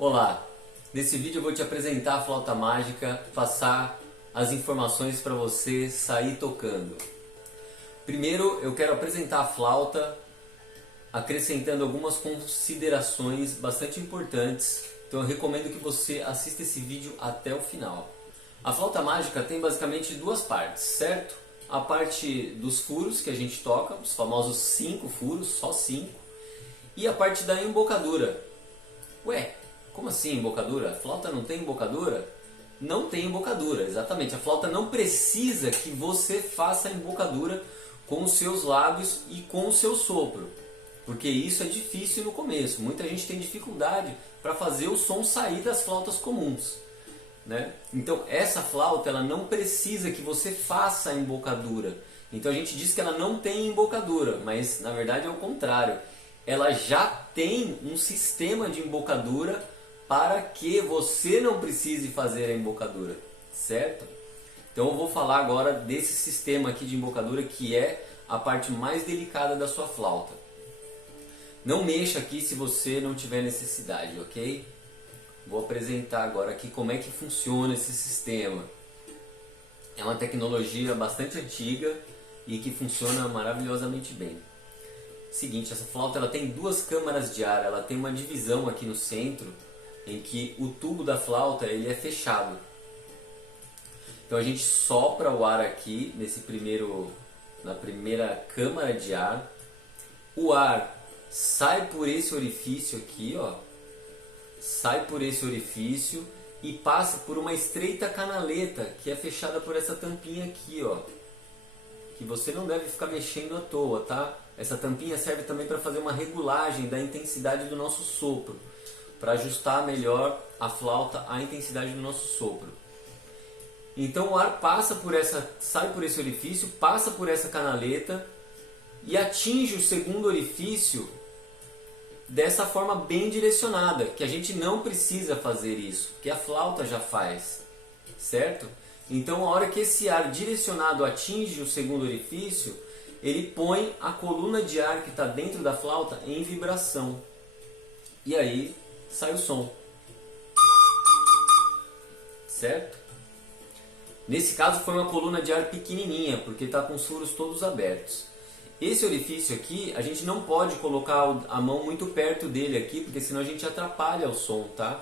Olá, nesse vídeo eu vou te apresentar a flauta mágica, passar as informações para você sair tocando. Primeiro eu quero apresentar a flauta, acrescentando algumas considerações bastante importantes, então eu recomendo que você assista esse vídeo até o final. A flauta mágica tem basicamente duas partes, certo? A parte dos furos que a gente toca, os famosos 5 furos, só 5, e a parte da embocadura. Ué, como assim embocadura? A flauta não tem embocadura? Não tem embocadura, exatamente. A flauta não precisa que você faça a embocadura com os seus lábios e com o seu sopro, porque isso é difícil no começo. Muita gente tem dificuldade para fazer o som sair das flautas comuns, né? Então essa flauta ela não precisa que você faça a embocadura. Então a gente diz que ela não tem embocadura, mas na verdade é o contrário. Ela já tem um sistema de embocadura para que você não precise fazer a embocadura, certo? Então eu vou falar agora desse sistema aqui de embocadura, que é a parte mais delicada da sua flauta. Não mexa aqui se você não tiver necessidade, ok? Vou apresentar agora aqui como é que funciona esse sistema. É uma tecnologia bastante antiga e que funciona maravilhosamente bem. Seguinte, essa flauta ela tem duas câmaras de ar, ela tem uma divisão aqui no centro em que o tubo da flauta ele é fechado. Então a gente sopra o ar aqui na primeira câmara de ar. O ar sai por esse orifício aqui, ó. Sai por esse orifício e passa por uma estreita canaleta que é fechada por essa tampinha aqui, ó. Que você não deve ficar mexendo à toa, tá? Essa tampinha serve também para fazer uma regulagem da intensidade do nosso sopro, para ajustar melhor a flauta à intensidade do nosso sopro. Então o ar sai por esse orifício, passa por essa canaleta e atinge o segundo orifício dessa forma bem direcionada, que a gente não precisa fazer isso, que a flauta já faz, certo? Então a hora que esse ar direcionado atinge o segundo orifício, ele põe a coluna de ar que está dentro da flauta em vibração. E aí sai o som. Certo? Nesse caso foi uma coluna de ar pequenininha, porque está com os furos todos abertos. Esse orifício aqui, a gente não pode colocar a mão muito perto dele aqui, porque senão a gente atrapalha o som, tá?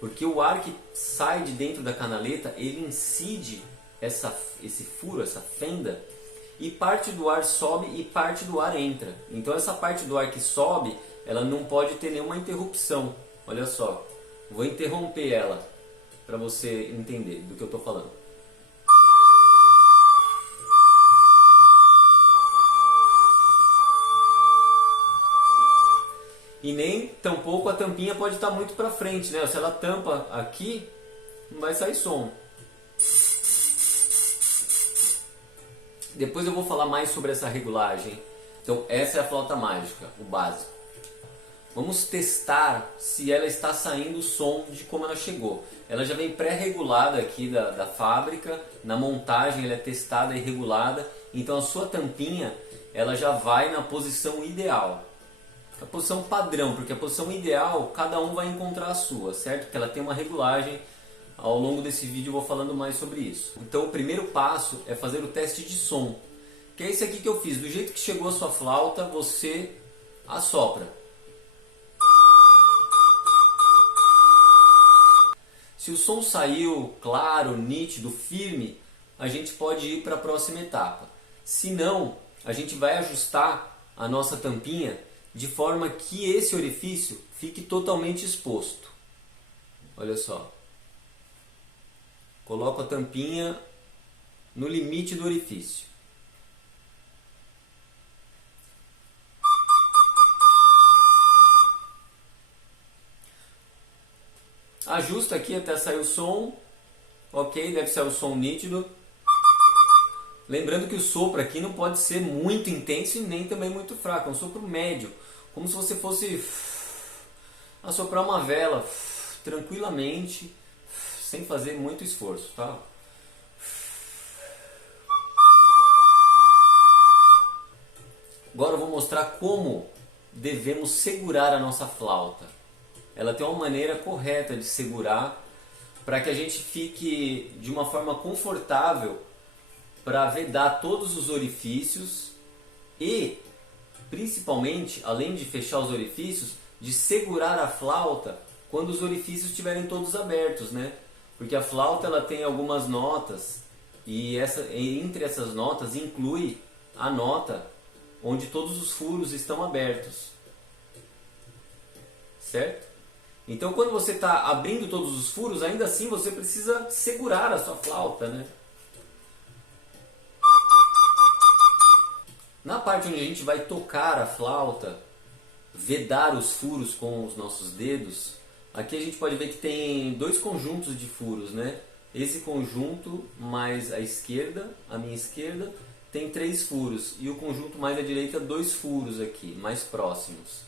Porque o ar que sai de dentro da canaleta, ele incide esse furo, essa fenda, e parte do ar sobe e parte do ar entra. Então essa parte do ar que sobe, ela não pode ter nenhuma interrupção. Olha só, vou interromper ela para você entender do que eu estou falando. E nem tampouco a tampinha pode estar muito para frente, né? Se ela tampa aqui, não vai sair som. Depois eu vou falar mais sobre essa regulagem. Então essa é a flauta mágica, o básico. Vamos testar se ela está saindo o som de como ela chegou. Ela já vem pré-regulada aqui da fábrica. Na montagem ela é testada e regulada. Então a sua tampinha ela já vai na posição ideal. A posição padrão, porque a posição ideal cada um vai encontrar a sua, certo? Porque ela tem uma regulagem. Ao longo desse vídeo eu vou falando mais sobre isso. Então o primeiro passo é fazer o teste de som, que é esse aqui que eu fiz. Do jeito que chegou a sua flauta, você assopra. Se o som saiu claro, nítido, firme, a gente pode ir para a próxima etapa. Se não, a gente vai ajustar a nossa tampinha de forma que esse orifício fique totalmente exposto. Olha só. Coloco a tampinha no limite do orifício. Ajusta aqui até sair o som. Ok, deve ser o som nítido. Lembrando que o sopro aqui não pode ser muito intenso e nem também muito fraco. É um sopro médio. Como se você fosse assoprar uma vela tranquilamente, sem fazer muito esforço, tá? Agora eu vou mostrar como devemos segurar a nossa flauta. ela tem uma maneira correta de segurar para que a gente fique de uma forma confortável para vedar todos os orifícios e, principalmente, além de fechar os orifícios, de segurar a flauta quando os orifícios estiverem todos abertos, né? Porque a flauta ela tem algumas notas e entre essas notas inclui a nota onde todos os furos estão abertos, certo? Então quando você está abrindo todos os furos, ainda assim você precisa segurar a sua flauta, né? Na parte onde a gente vai tocar a flauta, vedar os furos com os nossos dedos, aqui a gente pode ver que tem dois conjuntos de furos, né? Esse conjunto mais a esquerda, a minha esquerda, tem 3 furos e o conjunto mais à direita, 2 furos aqui, mais próximos.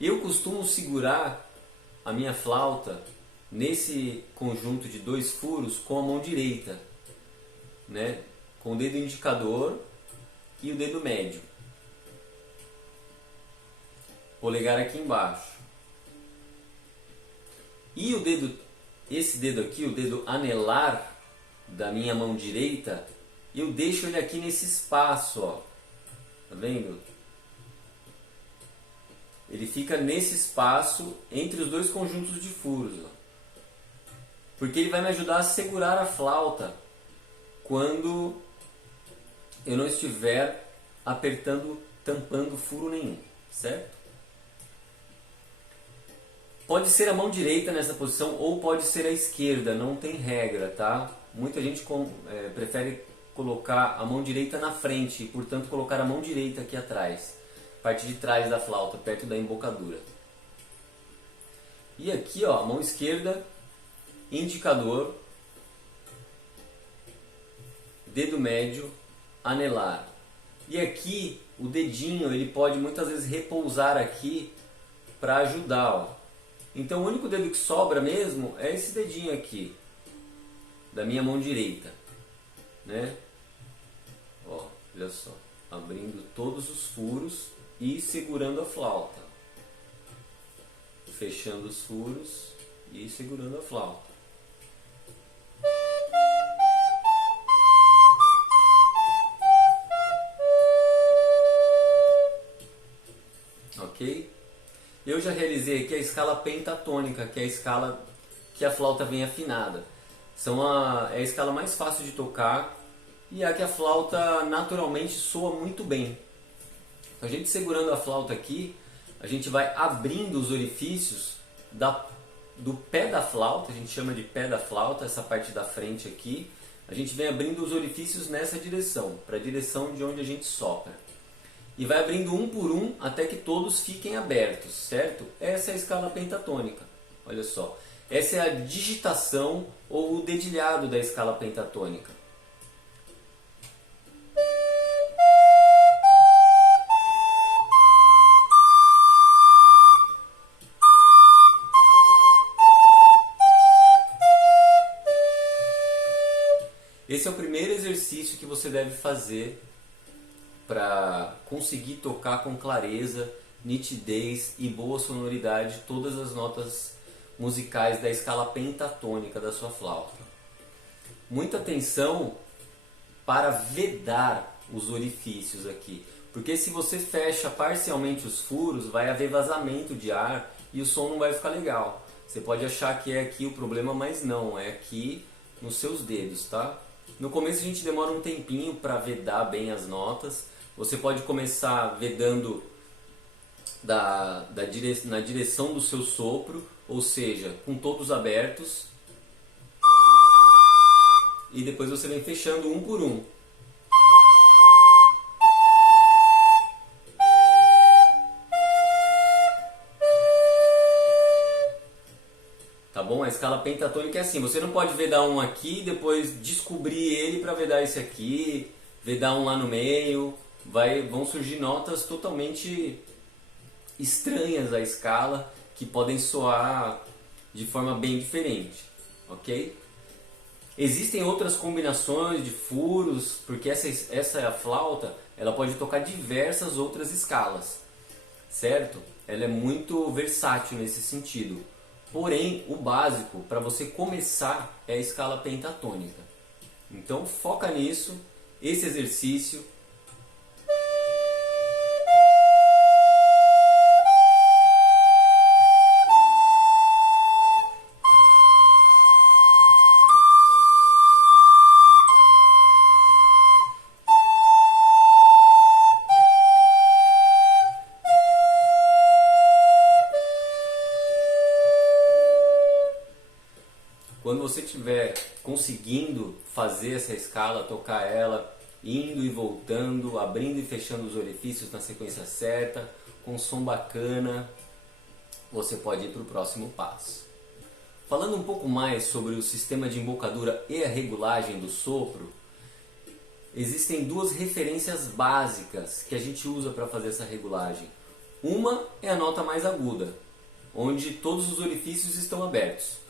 Eu costumo segurar a minha flauta nesse conjunto de 2 furos com a mão direita, né? Com o dedo indicador e o dedo médio. Polegar aqui embaixo. E esse dedo aqui, o dedo anelar da minha mão direita, eu deixo ele aqui nesse espaço, ó. Tá vendo? Ele fica nesse espaço entre os dois conjuntos de furos, ó. Porque ele vai me ajudar a segurar a flauta quando eu não estiver apertando, tampando furo nenhum, certo? Pode ser a mão direita nessa posição ou pode ser a esquerda, não tem regra, tá? Muita gente prefere colocar a mão direita na frente e, portanto, colocar a mão direita aqui atrás, parte de trás da flauta, perto da embocadura. E aqui, ó, a mão esquerda, indicador, dedo médio, anelar. E aqui, o dedinho, ele pode muitas vezes repousar aqui para ajudar, ó. Então o único dedo que sobra mesmo é esse dedinho aqui, da minha mão direita, né? Ó, olha só, abrindo todos os furos e segurando a flauta, fechando os furos e segurando a flauta. Ok? Eu já realizei aqui a escala pentatônica, que é a escala que a flauta vem afinada. É a escala mais fácil de tocar e é a que a flauta naturalmente soa muito bem. A gente segurando a flauta aqui, a gente vai abrindo os orifícios do pé da flauta, a gente chama de pé da flauta, essa parte da frente aqui. A gente vem abrindo os orifícios nessa direção, para a direção de onde a gente sopra. E vai abrindo um por um até que todos fiquem abertos, certo? Essa é a escala pentatônica, olha só. Essa é a digitação ou o dedilhado da escala pentatônica. Esse é o primeiro exercício que você deve fazer para conseguir tocar com clareza, nitidez e boa sonoridade todas as notas musicais da escala pentatônica da sua flauta. Muita atenção para vedar os orifícios aqui, porque se você fecha parcialmente os furos, vai haver vazamento de ar e o som não vai ficar legal. Você pode achar que é aqui o problema, mas não, é aqui nos seus dedos, tá? No começo a gente demora um tempinho para vedar bem as notas. Você pode começar vedando na direção do seu sopro, ou seja, com todos abertos. E depois você vem fechando um por um. Tá bom? A escala pentatônica é assim, você não pode vedar um aqui e depois descobrir ele para vedar esse aqui, vedar um lá no meio. Vão surgir notas totalmente estranhas à escala, que podem soar de forma bem diferente, ok? Existem outras combinações de furos, porque essa é a flauta, ela pode tocar diversas outras escalas. certo? Ela é muito versátil nesse sentido. Porém, o básico para você começar é a escala pentatônica. Então foca nisso, esse exercício. Quando você estiver conseguindo fazer essa escala, tocar ela, indo e voltando, abrindo e fechando os orifícios na sequência certa, com som bacana, você pode ir para o próximo passo. Falando um pouco mais sobre o sistema de embocadura e a regulagem do sopro, existem duas referências básicas que a gente usa para fazer essa regulagem. Uma é a nota mais aguda, onde todos os orifícios estão abertos,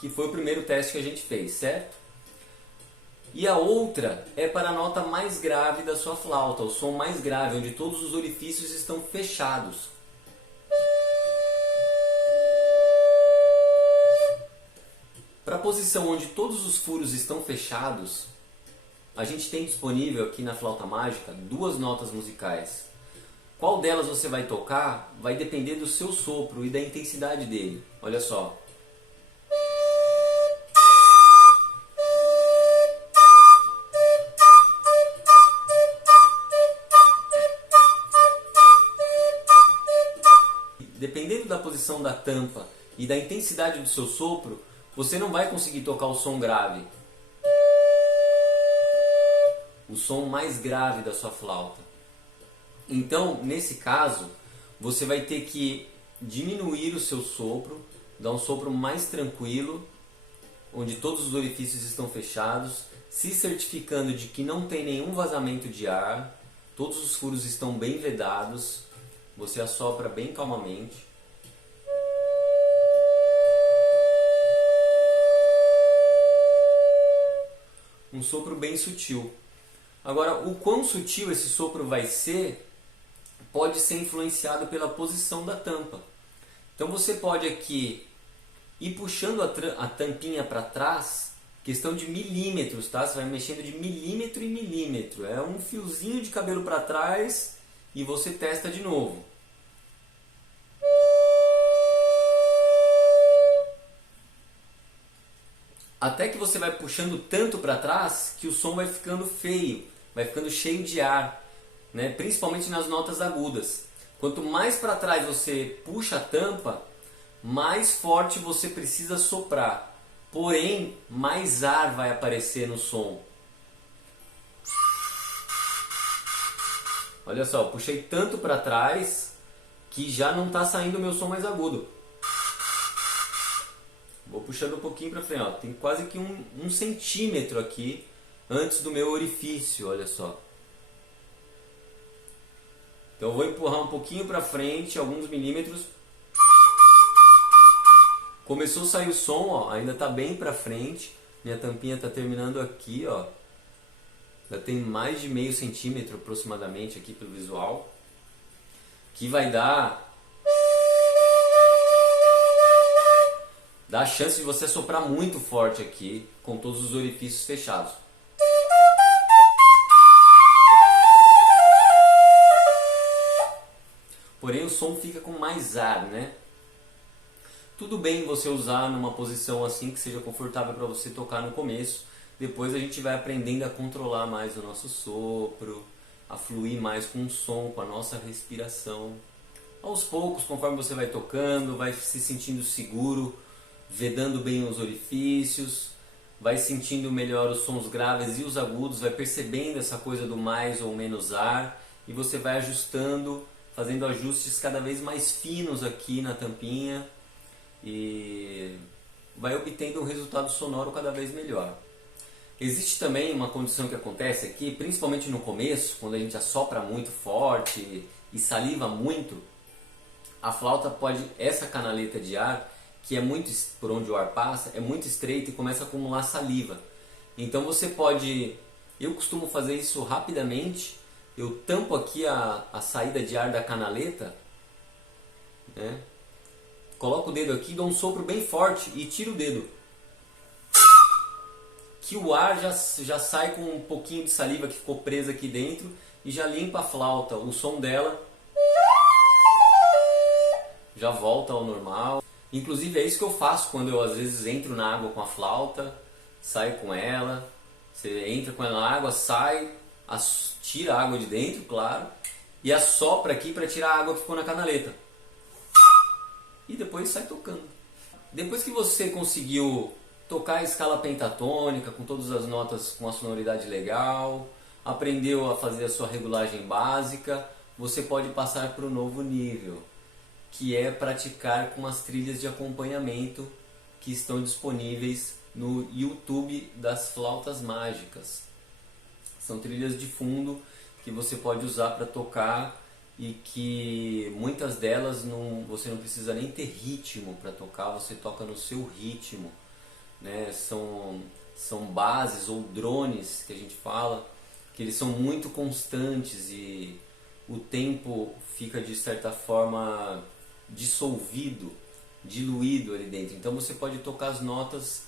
que foi o primeiro teste que a gente fez, certo? E a outra é para a nota mais grave da sua flauta, o som mais grave, onde todos os orifícios estão fechados. Para a posição onde todos os furos estão fechados, a gente tem disponível aqui na flauta mágica duas notas musicais. Qual delas você vai tocar vai depender do seu sopro e da intensidade dele. Olha só. Dependendo da posição da tampa e da intensidade do seu sopro, você não vai conseguir tocar o som grave, o som mais grave da sua flauta. Então, nesse caso, você vai ter que diminuir o seu sopro, dar um sopro mais tranquilo, onde todos os orifícios estão fechados, se certificando de que não tem nenhum vazamento de ar, todos os furos estão bem vedados. Você assopra bem calmamente. Um sopro bem sutil. Agora, o quão sutil esse sopro vai ser pode ser influenciado pela posição da tampa. Então você pode aqui ir puxando a tampinha para trás, questão de milímetros, tá? Você vai mexendo de milímetro em milímetro. É um fiozinho de cabelo para trás e você testa de novo. Até que você vai puxando tanto para trás que o som vai ficando feio, vai ficando cheio de ar, né? Principalmente nas notas agudas. Quanto mais para trás você puxa a tampa, mais forte você precisa soprar. Porém, mais ar vai aparecer no som. Olha só, puxei tanto para trás que já não está saindo o meu som mais agudo. Vou puxando um pouquinho para frente, ó. Tem quase que um centímetro aqui antes do meu orifício, olha só. Então eu vou empurrar um pouquinho para frente, alguns milímetros. Começou a sair o som, ó, ainda está bem para frente. Minha tampinha está terminando aqui, ó. Já tem mais de meio centímetro aproximadamente aqui pelo visual. Que vai dar a chance de você soprar muito forte aqui, com todos os orifícios fechados. Porém o som fica com mais ar, né? Tudo bem você usar numa posição assim que seja confortável para você tocar no começo. Depois a gente vai aprendendo a controlar mais o nosso sopro, a fluir mais com o som, com a nossa respiração. Aos poucos, conforme você vai tocando, vai se sentindo seguro, vedando bem os orifícios, vai sentindo melhor os sons graves e os agudos, vai percebendo essa coisa do mais ou menos ar e você vai ajustando, fazendo ajustes cada vez mais finos aqui na tampinha e vai obtendo um resultado sonoro cada vez melhor. Existe também uma condição que acontece aqui, principalmente no começo, quando a gente assopra muito forte e saliva muito, a flauta pode, essa canaleta de ar, que é muito, por onde o ar passa, é muito estreita e começa a acumular saliva. Então você pode, eu costumo fazer isso rapidamente, eu tampo aqui a saída de ar da canaleta, né? Coloco o dedo aqui, dou um sopro bem forte e tiro o dedo. Que o ar já sai com um pouquinho de saliva que ficou presa aqui dentro e já limpa a flauta. O som dela já volta ao normal. Inclusive é isso que eu faço quando eu às vezes entro na água com a flauta, saio com ela. Você entra com ela na água, sai, tira a água de dentro, claro, e assopra aqui para tirar a água que ficou na canaleta. E depois sai tocando. Depois que você conseguiu tocar a escala pentatônica com todas as notas com a sonoridade legal, aprendeu a fazer a sua regulagem básica, você pode passar para o novo nível, que é praticar com as trilhas de acompanhamento que estão disponíveis no YouTube das flautas mágicas. São trilhas de fundo que você pode usar para tocar e que muitas delas você não precisa nem ter ritmo para tocar, você toca no seu ritmo, né? São bases ou drones que a gente fala, que eles são muito constantes e o tempo fica de certa forma dissolvido, diluído ali dentro. Então você pode tocar as notas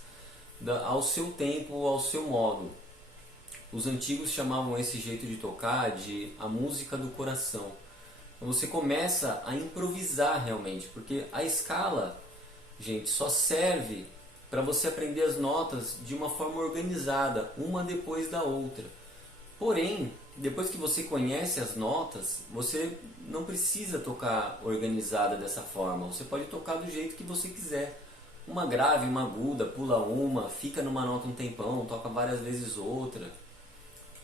ao seu tempo, ao seu modo. Os antigos chamavam esse jeito de tocar de a música do coração. Então você começa a improvisar realmente, porque a escala, gente, só serve para você aprender as notas de uma forma organizada, uma depois da outra. Porém, depois que você conhece as notas, você não precisa tocar organizada dessa forma. Você pode tocar do jeito que você quiser. Uma grave, uma aguda, pula uma, fica numa nota um tempão, toca várias vezes outra.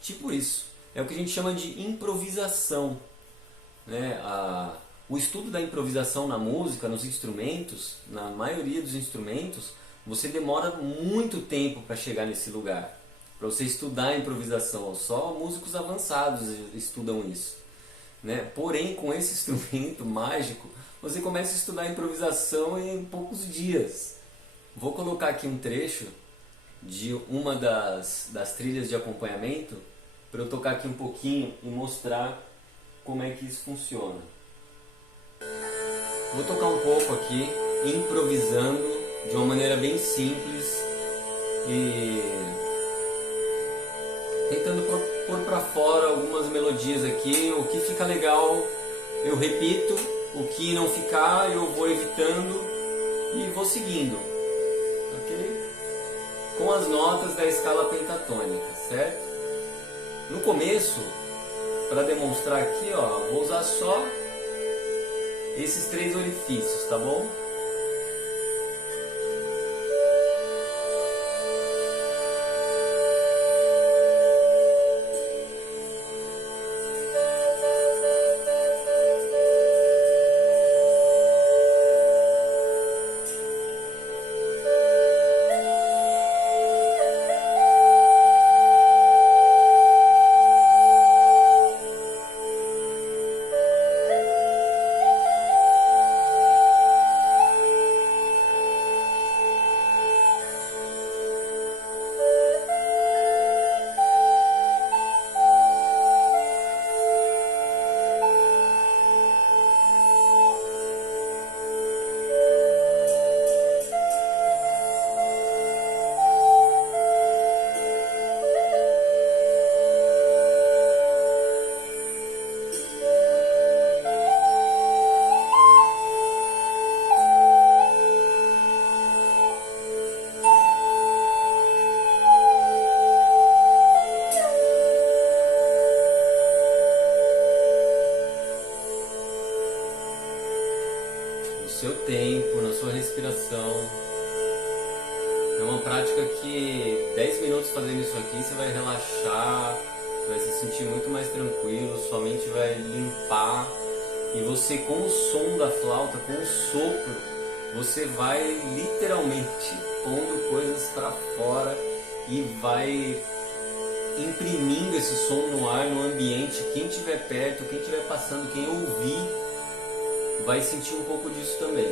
Tipo isso. É o que a gente chama de improvisação, né? O estudo da improvisação na música, nos instrumentos, na maioria dos instrumentos, você demora muito tempo para chegar nesse lugar. Para você estudar a improvisação, só músicos avançados estudam isso, né? Porém, com esse instrumento mágico, você começa a estudar a improvisação em poucos dias. Vou colocar aqui um trecho de uma das trilhas de acompanhamento para eu tocar aqui um pouquinho e mostrar como é que isso funciona. Vou tocar um pouco aqui, improvisando de uma maneira bem simples e tentando pôr para fora algumas melodias aqui. O que fica legal eu repito, o que não ficar eu vou evitando e vou seguindo, ok? Com as notas da escala pentatônica, certo? No começo, para demonstrar aqui, ó, vou usar só esses 3 orifícios, tá bom? Seu tempo, na sua respiração. É uma prática que 10 minutos fazendo isso aqui você vai relaxar, você vai se sentir muito mais tranquilo, sua mente vai limpar e você, com o som da flauta, com o sopro, você vai literalmente pondo coisas para fora e vai imprimindo esse som no ar, no ambiente. Quem estiver perto, quem estiver passando, quem ouvir vai sentir um pouco disso também.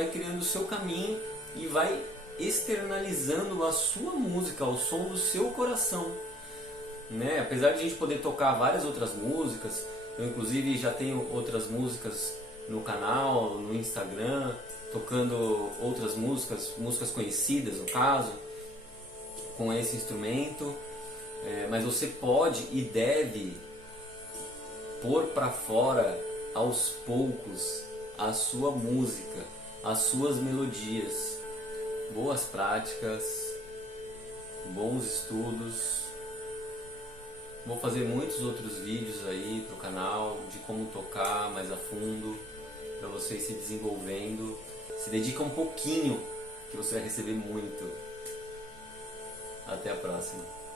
vai criando o seu caminho e vai externalizando a sua música, o som do seu coração, né? Apesar de a gente poder tocar várias outras músicas, eu inclusive já tenho outras músicas no canal, no Instagram, tocando outras músicas, músicas conhecidas no caso, com esse instrumento, mas você pode e deve pôr para fora aos poucos a sua música, as suas melodias. Boas práticas, bons estudos. Vou fazer muitos outros vídeos aí pro canal de como tocar mais a fundo, para vocês se desenvolvendo. Se dedica um pouquinho que você vai receber muito. Até a próxima.